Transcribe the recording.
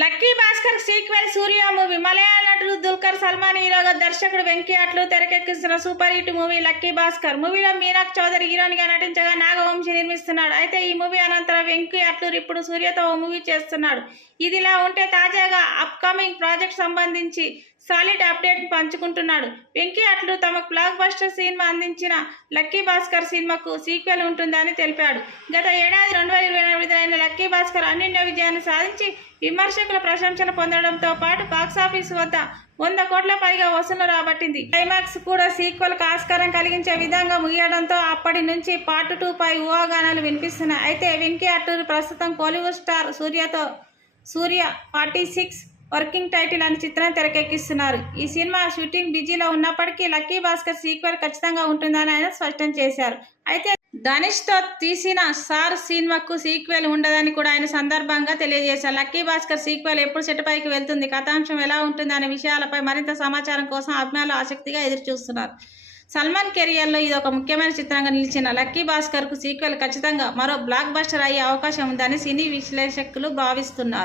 Lucky Bhaskar sequel Suriya movie. మలయాళ నటుడు దుల్కర్ సల్మాన్ హీరోగా దర్శకుడు వెంకీ అట్లు తెరకెక్కిస్తున్న super hit movie lucky Bhaskar. మూవీలో మీనాక్షి చౌదరి హీరోయిన్ గా నటించగా నాగవంశీ నిర్మిస్తున్నాడు. అయితే ఈ మూవీ అనంతరం వెంకీ అట్లు ఇప్పుడు సూర్యతో ఓ మూవీ చేస్తున్నాడు. ఇదిలా ఉంటే తాజాగా అప్కమింగ్ ప్రాజెక్ట్ సంబంధించి సాలిడ్ అప్డేట్ పంచుకుంటున్నాడు. వెంకీ అట్లు తమకు బ్లాక్ బస్టర్ సినిమా అందించిన లక్కీ భాస్కర్ సినిమాకు సీక్వెల్ ఉంటుందని తెలిపాడు. గత ఏడాది 2020 విడుదలైన లక్కీ భాస్కర్ అన్నింటి విజయాన్ని సాధించి విమర్శకుల ప్రశంసలు పొందడంతో పాటు బాక్సాఫీస్ వద్ద 100 కోట్ల పైగా వసూలు రాబట్టింది. క్లైమాక్స్ కూడా సీక్వెల్ కు ఆస్కారం కలిగించే విధంగా ముగియడంతో అప్పటి నుంచి పార్ట్ 2 పై ఊహాగానాలు వినిపిస్తున్నాయి. అయితే వెంకీ అట్టూరి ప్రస్తుతం కోలీవుడ్ స్టార్ సూర్య 46 వర్కింగ్ టైటిల్ అనే చిత్రాన్ని తెరకెక్కిస్తున్నారు. ఈ సినిమా షూటింగ్ బిజీలో ఉన్నప్పటికీ లక్కీ భాస్కర్ సీక్వెల్ ఖచ్చితంగా ఉంటుందని ఆయన స్పష్టం చేశారు. అయితే ధనుష్తో తీసిన సార్ సినిమాకు సీక్వెల్ ఉండదని కూడా ఆయన సందర్భంగా తెలియజేశారు. లక్కీ భాస్కర్ సీక్వెల్ ఎప్పుడు సెట్పైకి వెళ్తుంది, కథాంశం ఎలా ఉంటుంది అనే విషయాలపై మరింత సమాచారం కోసం అభిమానులు ఆసక్తిగా ఎదురుచూస్తున్నారు. సల్మాన్ కెరియర్లో ఇది ఒక ముఖ్యమైన చిత్రంగా నిలిచిన లక్కీ భాస్కర్కు సీక్వెల్ ఖచ్చితంగా మరో బ్లాక్ బస్టర్ అయ్యే అవకాశం ఉందని సినీ విశ్లేషకులు భావిస్తున్నారు.